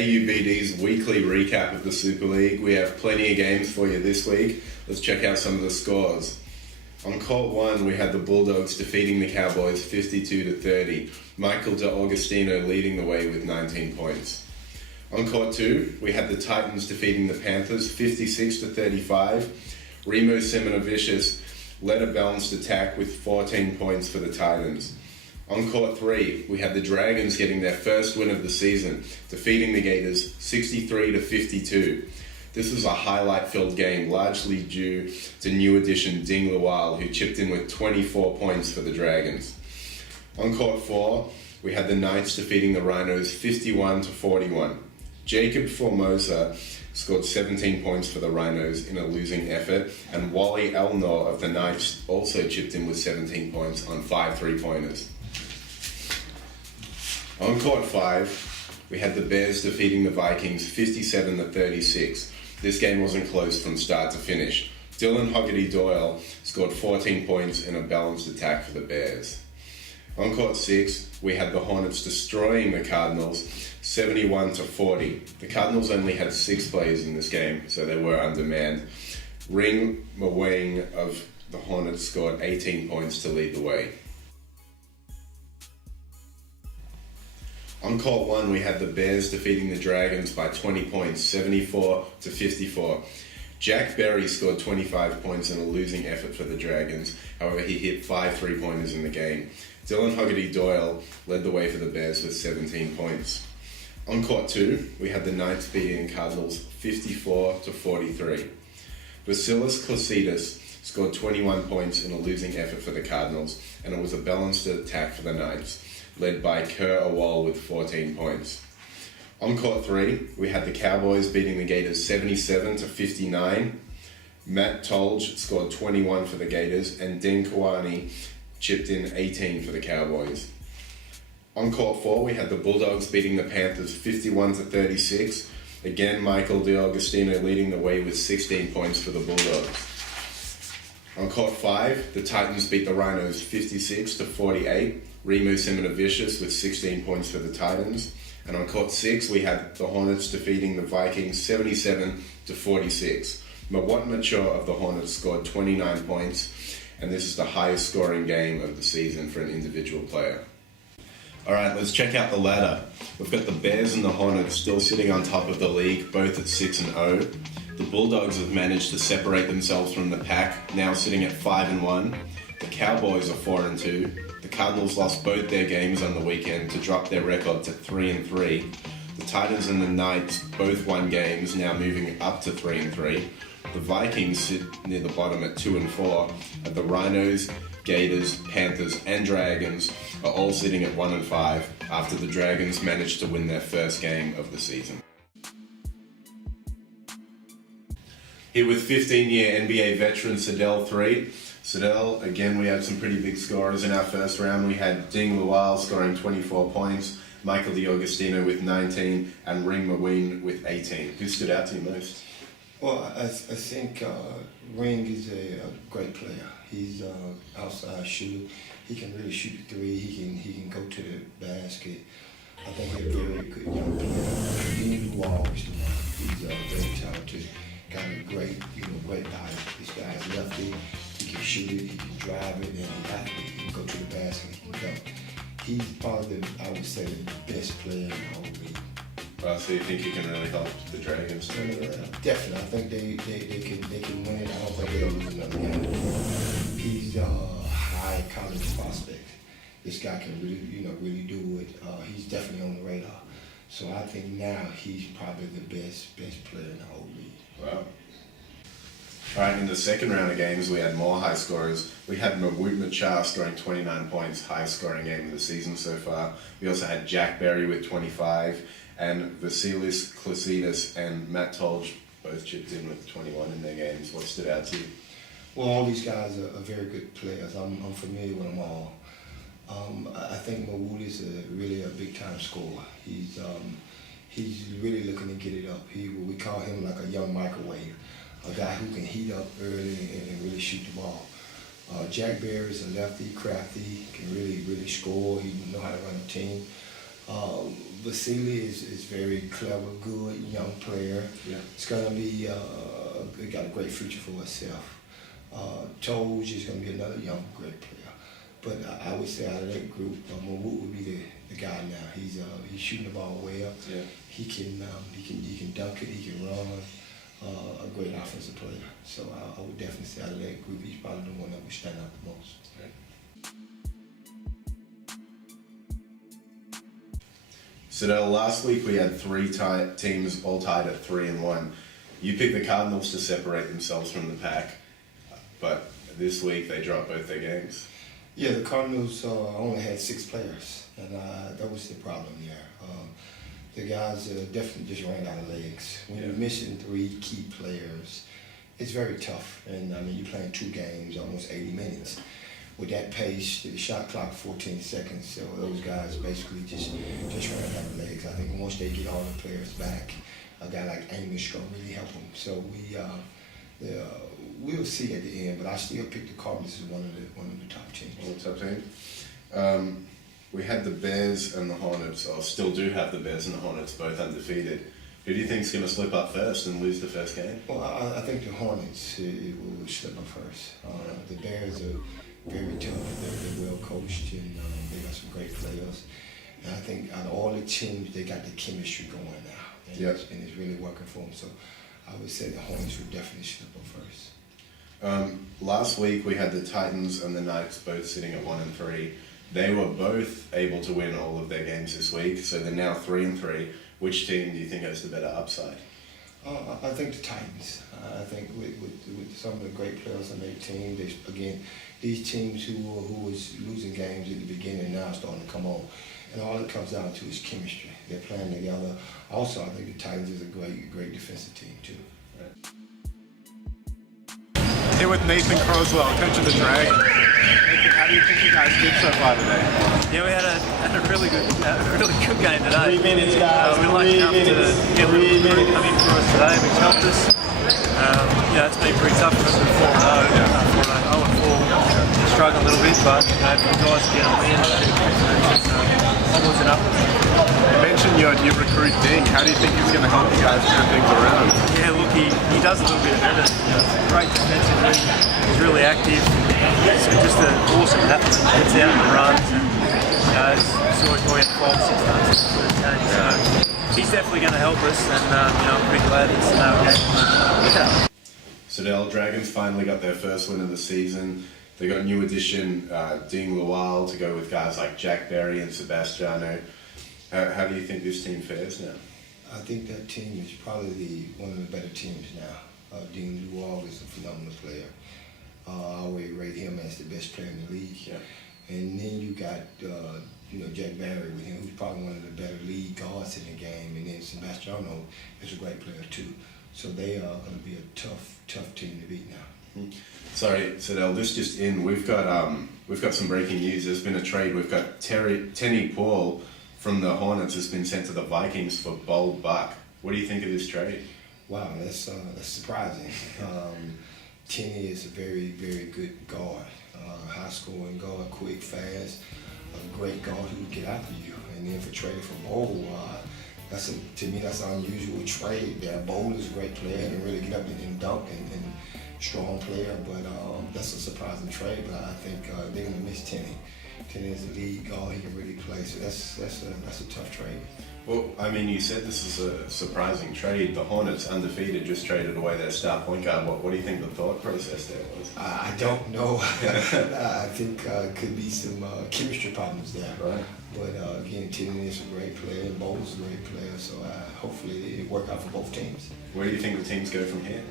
AUBD's weekly recap of the Super League. We have plenty of games for you this week. Let's check out some of the scores. On Court 1, we had the Bulldogs defeating the Cowboys 52-30. Michael DeAugustino leading the way with 19 points. On Court 2, we had the Titans defeating the Panthers 56-35. Remo Semenovicius led a balanced attack with 14 points for the Titans. On Court 3, we had the Dragons getting their first win of the season, defeating the Gators 63-52. This was a highlight-filled game, largely due to new addition Ding Lual, who chipped in with 24 points for the Dragons. On Court 4, we had the Knights defeating the Rhinos 51-41. Jacob Formosa scored 17 points for the Rhinos in a losing effort, and Wally Elnor of the Knights also chipped in with 17 points on 5 3-pointers. On Court 5, we had the Bears defeating the Vikings 57-36. This game wasn't close from start to finish. Dylan Hoggerty Doyle scored 14 points in a balanced attack for the Bears. On Court 6, we had the Hornets destroying the Cardinals 71-40. The Cardinals only had 6 players in this game, so they were undermanned. Ring Mweng of the Hornets scored 18 points to lead the way. On Court 1, we had the Bears defeating the Dragons by 20 points, 74-54. Jack Berry scored 25 points in a losing effort for the Dragons. However, he hit 5 3-pointers in the game. Dylan Hoggerty Doyle led the way for the Bears with 17 points. On Court 2, we had the Knights beating Cardinals 54-43. Vasilis Klasidas scored 21 points in a losing effort for the Cardinals, and it was a balanced attack for the Knights, led by Kerr Awal with 14 points. On Court 3, we had the Cowboys beating the Gators 77-59. Matt Tolge scored 21 for the Gators, and Dean Kawani chipped in 18 for the Cowboys. On Court 4, we had the Bulldogs beating the Panthers 51-36. Again, Michael DeAugustino leading the way with 16 points for the Bulldogs. On Court 5, the Titans beat the Rhinos 56-48. Remo Semenovicius with 16 points for the Titans. And on Court 6, we had the Hornets defeating the Vikings 77-46. Mawat Mature of the Hornets scored 29 points, and this is the highest scoring game of the season for an individual player. Alright, let's check out the ladder. We've got the Bears and the Hornets still sitting on top of the league, both at 6-0. The Bulldogs have managed to separate themselves from the pack, now sitting at 5-1. The Cowboys are 4-2. The Cardinals lost both their games on the weekend to drop their record to 3-3. The Titans and the Knights both won games, now moving up to 3-3. The Vikings sit near the bottom at 2-4, and the Rhinos, Gators, Panthers, and Dragons are all sitting at 1-5 after the Dragons managed to win their first game of the season. Here with 15-year NBA veteran Sedale Threatt. Sedale, again, we had some pretty big scorers in our first round. We had Ding Lual scoring 24 points, Michael DeAugustino with 19, and Ring Mweng with 18. Who stood out to you most? Well, I think Ring is a great player. He's an outside shooter. He can really shoot the three. He can go to the basket. I think he's a very good young player. Ding Lual is the one. He's very talented. Got a great body. This guy's lefty. He can shoot it, he can drive it, and he can go to the basket, he can dunk. He's probably, I would say, the best player in the whole league. Well, so you think he can really help the Dragons? Definitely. I think they can win it. I don't think they'll lose another game. He's a high college prospect. This guy can really do it. He's definitely on the radar. So I think now he's probably the best player in the whole league. Wow. All right, in the second round of games, we had more high scorers. We had Mawut Mature scoring 29 points, highest scoring game of the season so far. We also had Jack Berry with 25, and Vasilis Klasidas and Matt Tolge both chipped in with 21 in their games. What stood out to you? Well, all these guys are very good players. I'm familiar with them all. I think Mawut is really a big-time scorer. He's really looking to get it up. We call him like a young microwave. A guy who can heat up early and really shoot the ball. Jack Berry is a lefty, crafty, can really score. He knows how to run a team. Vasily is very clever, good, young player. Yeah. It's going to be, got a great future for himself. Toge is going to be another young, great player. But I would say out of that group, Mawut would be the guy now. He's shooting the ball well. Yeah. He can dunk it. He can run. A great offensive player. So I would definitely say out of that group, he's probably the one that would stand out the most. Right. Sedale, last week we had three teams all tied at 3-1. You picked the Cardinals to separate themselves from the pack, but this week they dropped both their games. Yeah, the Cardinals only had 6 players, and that was the problem there. The guys definitely just ran out of legs. When you're missing 3 key players, it's very tough. And I mean, you're playing 2 games, almost 80 minutes. With that pace, the shot clock 14 seconds, so those guys basically just ran out of legs. I think once they get all the players back, a guy like Amish gonna really help them. So we'll see at the end, but I still pick the Cardinals as one of the top teams. One of the top teams. We had the Bears and the Hornets, or still do have the Bears and the Hornets, both undefeated. Who do you think's going to slip up first and lose the first game? Well, I think the Hornets will slip up first. The Bears are very tough. They're well coached, and they got some great players. And I think out of all the teams, they got the chemistry going now, and it's really working for them. So I would say the Hornets would definitely slip up first. Last week we had the Titans and the Knights both sitting at 1-3. They were both able to win all of their games this week, so they're now 3-3. Which team do you think has the better upside? I think the Titans. I think with some of the great players on their team, these teams who was losing games at the beginning now are starting to come on. And all it comes down to is chemistry. They're playing together. Also, I think the Titans is a great defensive team too. Right. Here with Nathan Croswell, coach of the Dragon. Nathan, how do you think you guys did so far today? Yeah, we had a really good game today. 3 minutes, guys. We're lucky enough to get a little recruit come in for us today, which helped us. It's been pretty tough for us with 4-0. 0-4, struggling a little bit, but for the guys to get a win, onwards and upwards. You mentioned your new recruit Ding. How do you think he's going to help you guys turn things around? Yeah, look, he does a little bit of everything. Great defensively, he's really active. He's just an awesome athlete. Gets out and runs, and saw him probably had 5 or 6 times in the first game. So he's definitely going to help us, and I'm pretty glad it's no game. Sedale, Dragons finally got their first win of the season. They got new addition Ding Lual to go with guys like Jack Berry and Sebastiano. How do you think this team fares now? I think that team is probably one of the better teams now. Dean Lual is a phenomenal player. I always rate him as the best player in the league. Yeah. And then you got Jack Barry with him, who's probably one of the better lead guards in the game. And then Sebastiano is a great player too. So they are going to be a tough team to beat now. Sorry, Sedale, this just in. We've got some breaking news. There's been a trade. We've got Tenny Paul from the Hornets has been sent to the Vikings for Bold Buck. What do you think of this trade? Wow, that's surprising. Tenny is a very good guard, high scoring guard, quick, fast, a great guard who can get after you. And then for trading for Bold, to me that's an unusual trade. There, Bold is a great player and really get up and dunk and strong player, but that's a surprising trade. But I think they're gonna miss Tenny. Tenny is a lead guard; he can really play. So that's a tough trade. Well, I mean, you said this is a surprising trade. The Hornets, undefeated, just traded away their star point guard. What do you think the thought process there was? I don't know. I think could be some chemistry problems there. Right. But again, Tenny is a great player, and Bowles is a great player. So hopefully it work out for both teams. Where do you think the teams go from here?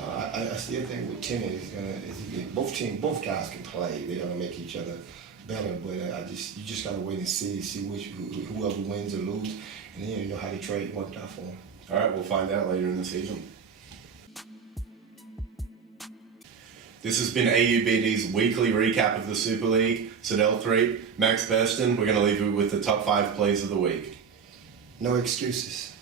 I still think with Tenny, both guys can play. They're gonna make each other better, but you just gotta wait and see whoever wins or lose, and then you know how the trade worked out for them. All right, we'll find out later in the season. This has been AUBD's weekly recap of the Super League. Sedale, Threatt, Max Burstin. We're going to leave you with the top 5 plays of the week. No excuses.